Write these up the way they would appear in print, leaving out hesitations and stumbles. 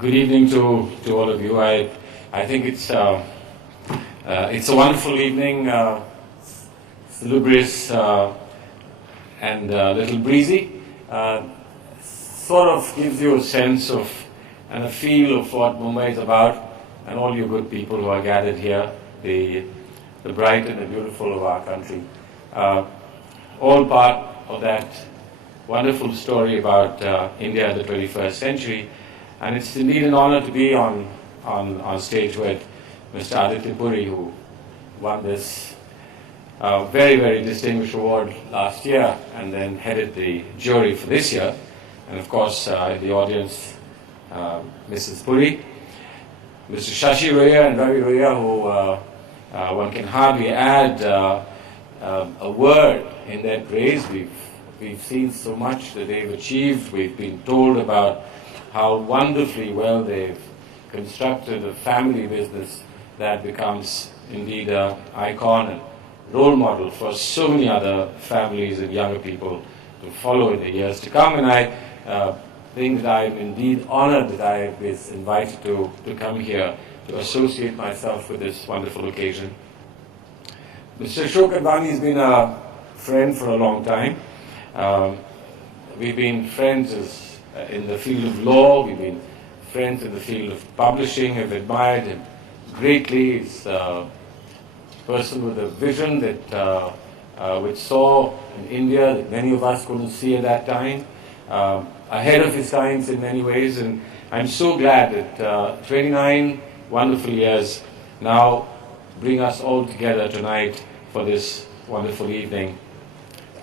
Good evening to all of you. I think it's a wonderful evening, salubrious and a little breezy. Sort of gives you a sense of and a feel of what Mumbai is about, and all you good people who are gathered here, the bright and the beautiful of our country. All part of that wonderful story about India in the 21st century. And it's indeed an honor to be on stage with Mr. Puri, who won this very, very distinguished award last year and then headed the jury for this year. And of course, in the audience, Mrs. Puri, Mr.Shashi Ruia and Ravi Ruia, who one can hardly add a word in their praise. We've seen so much that they've achieved. We've been told about how wonderfully well they've constructed a family business that becomes indeed an icon and role model for so many other families and younger people to follow in the years to come. And I think that I'm indeed honored that I was invited to come here to associate myself with this wonderful occasion. Mr. Advani has been a friend for a long time. We've been friends in the field of law, we've been friends in the field of publishing. I've admired him greatly. He's a person with a vision that which saw in India that many of us couldn't see at that time, ahead of his times in many ways. And I'm so glad that 29 wonderful years now bring us all together tonight for this wonderful evening.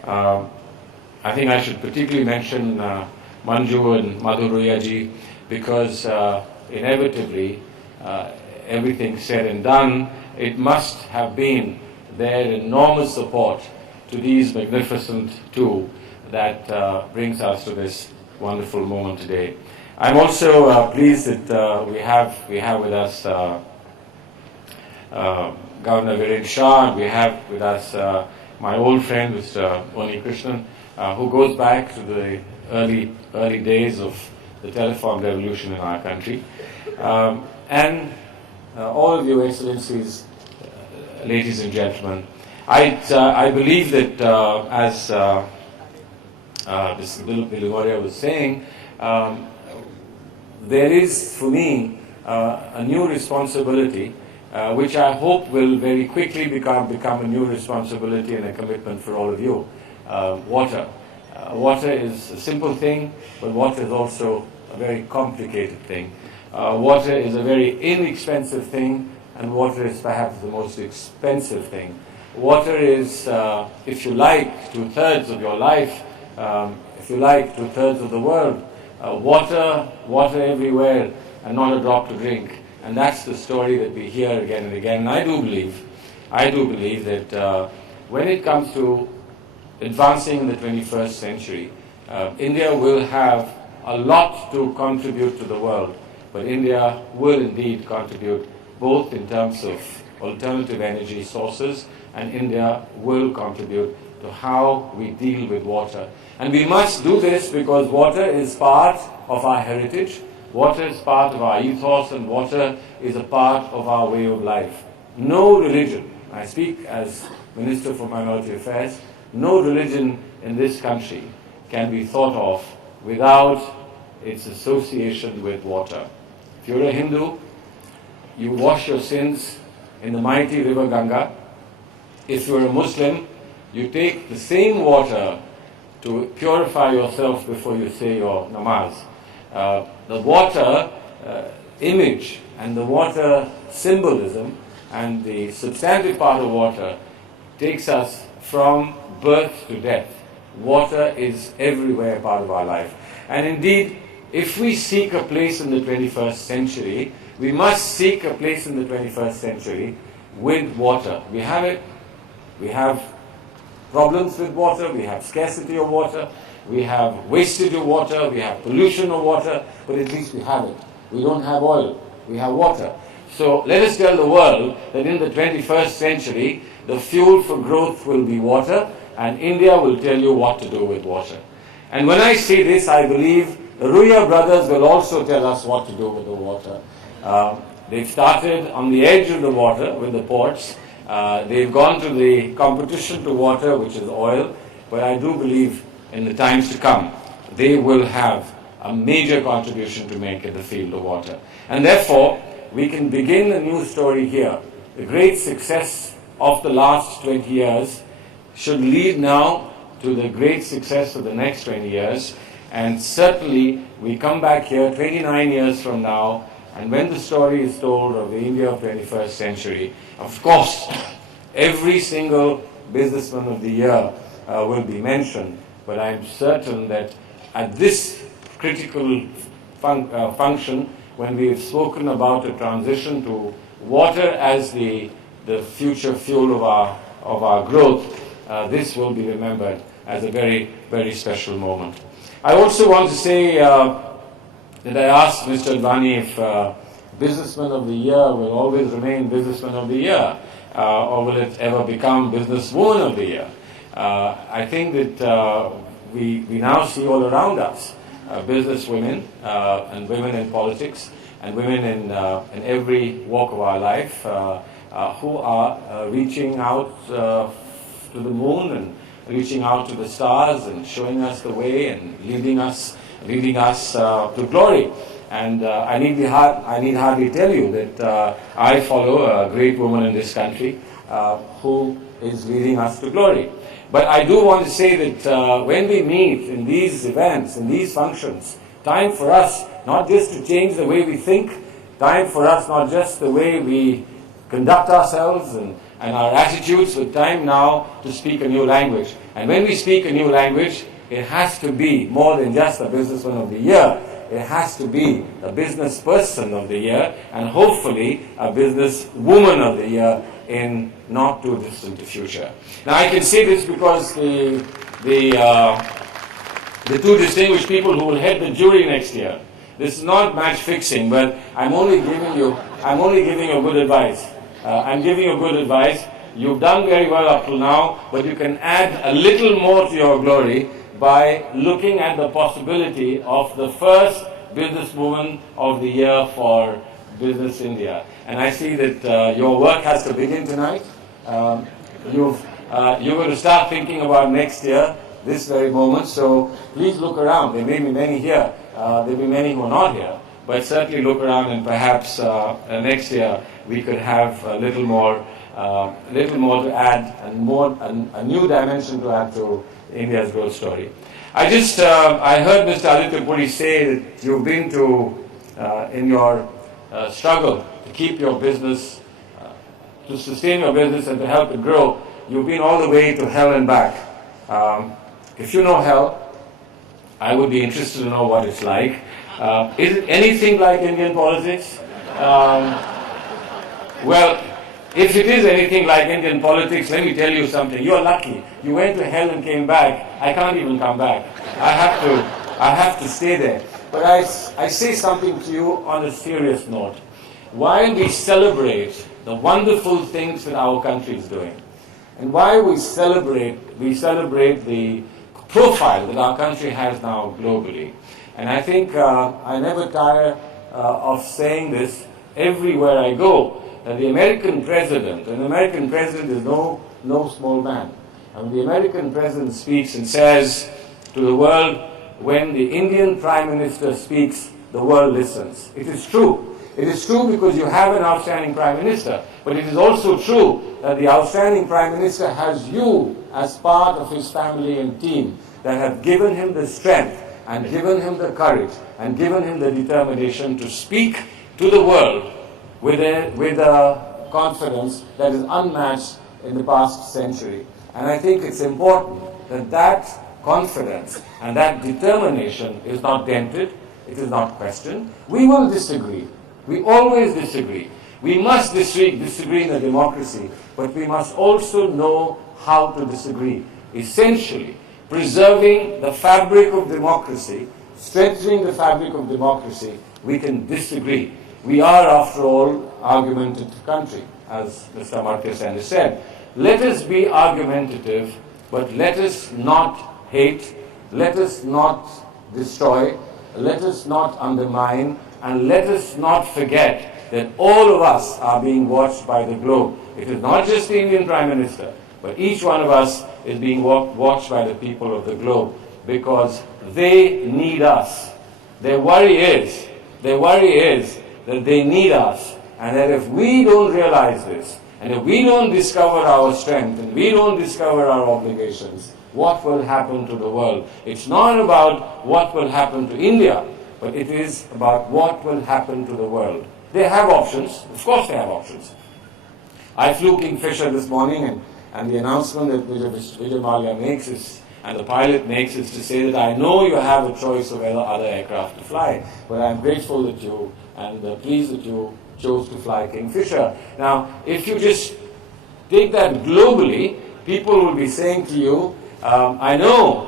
I think I should particularly mention Manju and Madhu Ruia ji, because inevitably, everything said and done, it must have been their enormous support to these magnificent two that brings us to this wonderful moment today. I'm also pleased that we have with us Governor Viren Shah, and we have with us my old friend, Mr. Oni Krishnan, who goes back to the early days of the telephone revolution in our country. And all of you excellencies, ladies and gentlemen, I believe that as Mr. Bilimoria was saying, there is for me a new responsibility which I hope will very quickly become a new responsibility and a commitment for all of you. Water. Water is a simple thing, but water is also a very complicated thing. Water is a very inexpensive thing, and water is perhaps the most expensive thing. Water is, if you like, 2/3 of your life, if you like, 2/3 of the world. Water everywhere, and not a drop to drink. And that's the story that we hear again and again. And I do believe that when it comes to advancing in the 21st century, India will have a lot to contribute to the world, but India will indeed contribute both in terms of alternative energy sources, and India will contribute to how we deal with water. And we must do this because water is part of our heritage, water is part of our ethos, and water is a part of our way of life. No religion, I speak as Minister for Minority Affairs, no religion in this country can be thought of without its association with water. If you're a Hindu, you wash your sins in the mighty river Ganga. If you're a Muslim, you take the same water to purify yourself before you say your namaz. The water image and the water symbolism and the substantive part of water takes us from birth to death. Water is everywhere part of our life. And indeed, if we seek a place in the 21st century, we must seek a place in the 21st century with water. We have it. We have problems with water. We have scarcity of water. We have wastage of water. We have pollution of water. But at least we have it. We don't have oil. We have water. So let us tell the world that in the 21st century, the fuel for growth will be water, and India will tell you what to do with water. And when I say this, I believe the Ruia brothers will also tell us what to do with the water. They've started on the edge of the water with the ports. They've gone to the competition to water, which is oil. But I do believe in the times to come, they will have a major contribution to make in the field of water. And therefore, we can begin a new story here. The great success of the last 20 years should lead now to the great success of the next 20 years. And certainly, we come back here 29 years from now, and when the story is told of the India of 21st century, of course, every single businessman of the year will be mentioned. But I'm certain that at this critical function, when we've spoken about a transition to water as the future fuel of our growth, this will be remembered as a very, very special moment. I also want to say that I asked Mr. Advani if Businessman of the Year will always remain Businessman of the Year, or will it ever become Businesswoman of the Year? I think that we now see all around us business women and women in politics and women in every walk of our life who are reaching out to the moon and reaching out to the stars and showing us the way and leading us to glory. And I need hardly tell you that I follow a great woman in this country who is leading us to glory. But I do want to say that when we meet in these events, in these functions, time for us not just to change the way we think, time for us not just the way we conduct ourselves and our attitudes, but time now to speak a new language. And when we speak a new language, it has to be more than just a businessman of the year. It has to be a business person of the year, and hopefully a business woman of the year in not too distant future. Now I can say this because the two distinguished people who will head the jury next year. This is not match fixing, but I'm only giving you good advice. I'm giving you good advice. You've done very well up till now, but you can add a little more to your glory by looking at the possibility of the first businesswoman of the year for Business India. And I see that your work has to begin tonight. You're going to start thinking about next year, this very moment. So please look around. There may be many here. There will be many who are not here. But certainly look around, and perhaps next year we could have a little more to add, and a new dimension to add to India's growth story. I heard Mr. Aditya Puri say that you've been in your struggle to keep your business, to sustain your business and to help it grow, you've been all the way to hell and back. If you know hell, I would be interested to know what it's like. Is it anything like Indian politics? Well, if it is anything like Indian politics, let me tell you something. You're lucky. You went to hell and came back. I can't even come back. I have to stay there. But I say something to you on a serious note. While we celebrate the wonderful things that our country is doing, and while we celebrate the profile that our country has now globally, and I think I never tire of saying this everywhere I go, that the American president, an American president is no small man. And the American president speaks and says to the world, when the Indian Prime Minister speaks, the world listens. It is true. It is true because you have an outstanding Prime Minister. But it is also true that the outstanding Prime Minister has you as part of his family and team that have given him the strength and given him the courage and given him the determination to speak to the world with a confidence that is unmatched in the past century. And I think it's important that confidence and that determination is not dented, it is not questioned. We will disagree. We always disagree. We must disagree in a democracy, but we must also know how to disagree. Essentially, preserving the fabric of democracy, strengthening the fabric of democracy, we can disagree. We are, after all, argumentative country, as Mr. Amartya Sen has said. Let us be argumentative, but let us not hate, let us not destroy, let us not undermine, and let us not forget that all of us are being watched by the globe. It is not just the Indian Prime Minister, but each one of us is being watched by the people of the globe, because they need us. Their worry is that they need us, and that if we don't realize this, and if we don't discover our strength, and we don't discover our obligations, what will happen to the world? It's not about what will happen to India, but it is about what will happen to the world. They have options. Of course they have options. I flew Kingfisher this morning, and the announcement that Vijay Mallya makes is, and the pilot makes, is to say that I know you have a choice of other aircraft to fly, but I'm grateful that you, and pleased that you chose to fly Kingfisher. Now, if you just take that globally, people will be saying to you, I know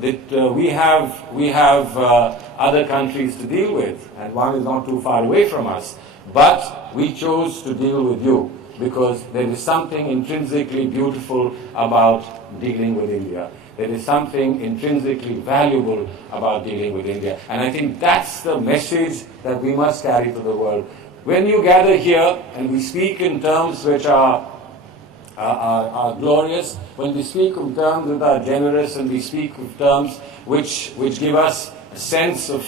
that we have other countries to deal with, and one is not too far away from us, but we chose to deal with you because there is something intrinsically beautiful about dealing with India. There is something intrinsically valuable about dealing with India. And I think that's the message that we must carry to the world. When you gather here and we speak in terms which are glorious, when we speak in terms that are generous, and we speak in terms which give us a sense of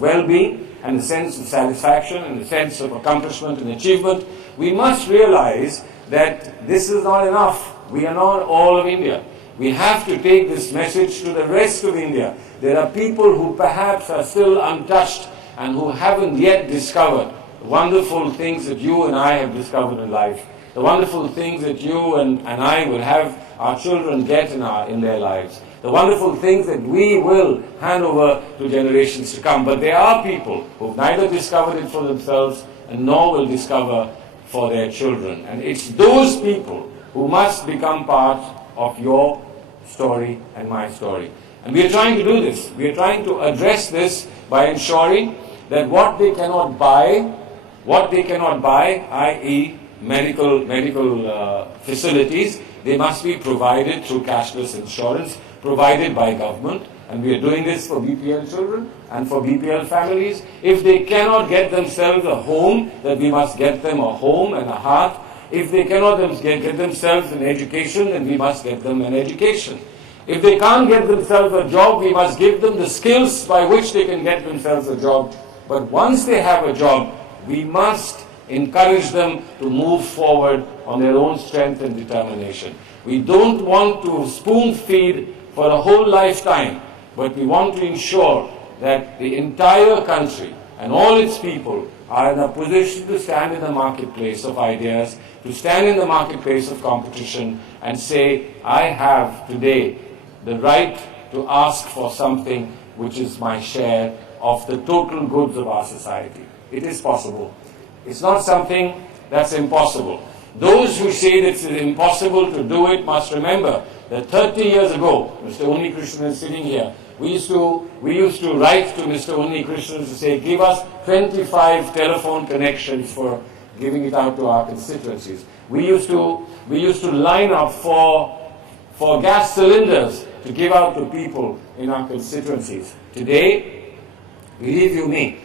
well-being and a sense of satisfaction and a sense of accomplishment and achievement, we must realize that this is not enough. We are not all of India. We have to take this message to the rest of India. There are people who perhaps are still untouched and who haven't yet discovered the wonderful things that you and I have discovered in life, the wonderful things that you and I will have our children get in their lives, the wonderful things that we will hand over to generations to come. But there are people who have neither discovered it for themselves and nor will discover for their children. And it's those people who must become part of your story and my story. And we are trying to do this. We are trying to address this by ensuring that what they cannot buy, i.e. medical facilities, they must be provided through cashless insurance, provided by government. And we are doing this for BPL children and for BPL families. If they cannot get themselves a home, then we must get them a home and a hearth. If they cannot get themselves an education, then we must get them an education. If they can't get themselves a job, we must give them the skills by which they can get themselves a job. But once they have a job, we must encourage them to move forward on their own strength and determination. We don't want to spoon feed for a whole lifetime, but we want to ensure that the entire country and all its people are in a position to stand in the marketplace of ideas, to stand in the marketplace of competition and say, I have today the right to ask for something which is my share of the total goods of our society. It is possible. It's not something that's impossible. Those who say that it's impossible to do it must remember that 30 years ago, Mr. Unni Krishnan is sitting here, we used to write to Mr. Unni Krishnan to say, give us 25 telephone connections for giving it out to our constituencies. We used to line up for gas cylinders to give out to people in our constituencies. Today, believe you me,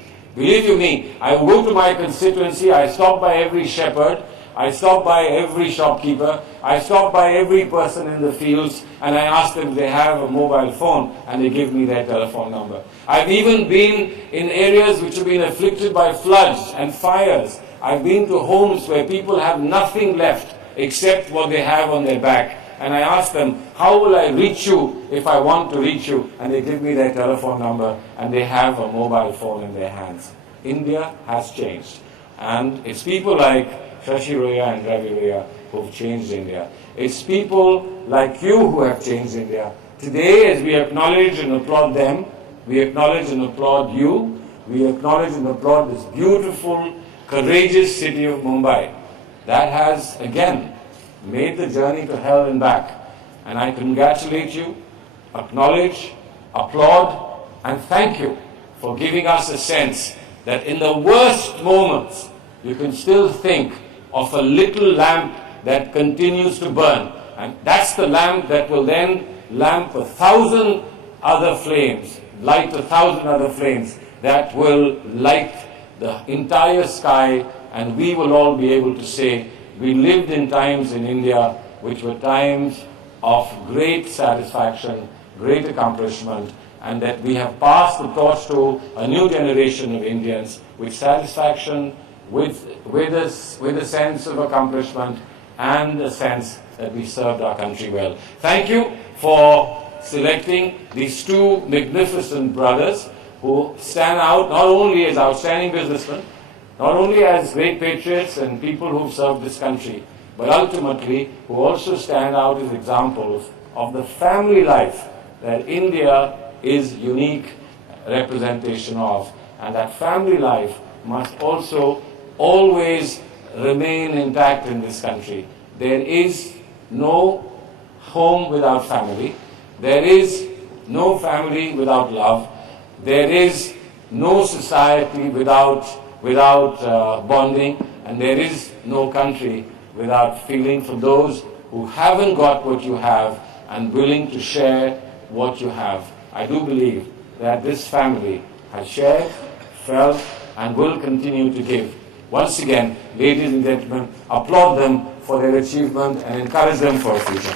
I go to my constituency, I stop by every shepherd, I stop by every shopkeeper, I stop by every person in the fields, and I ask them if they have a mobile phone, and they give me their telephone number. I've even been in areas which have been afflicted by floods and fires. I've been to homes where people have nothing left except what they have on their back. And I ask them, how will I reach you if I want to reach you? And they give me their telephone number, and they have a mobile phone in their hands. India has changed. And it's people like Shashi Ruia and Ravi Ruia who have changed India. It's people like you who have changed India. Today, as we acknowledge and applaud them, we acknowledge and applaud you. We acknowledge and applaud this beautiful, courageous city of Mumbai that has, again, made the journey to hell and back. And I congratulate you, acknowledge, applaud, and thank you for giving us a sense that in the worst moments, you can still think of a little lamp that continues to burn. And that's the lamp that will then lamp 1,000 other flames, light 1,000 other flames that will light the entire sky, and we will all be able to say we lived in times in India which were times of great satisfaction, great accomplishment, and that we have passed the torch to a new generation of Indians with satisfaction, with a sense of accomplishment, and a sense that we served our country well. Thank you for selecting these two magnificent brothers who stand out not only as outstanding businessmen, not only as great patriots and people who've served this country, but ultimately who also stand out as examples of the family life that India is unique representation of, and that family life must also always remain intact in this country. There is no home without family. There is no family without love. There is no society without bonding, and there is no country without feeling for those who haven't got what you have and willing to share what you have. I do believe that this family has shared, felt, and will continue to give. Once again, ladies and gentlemen, applaud them for their achievement and encourage them for a future.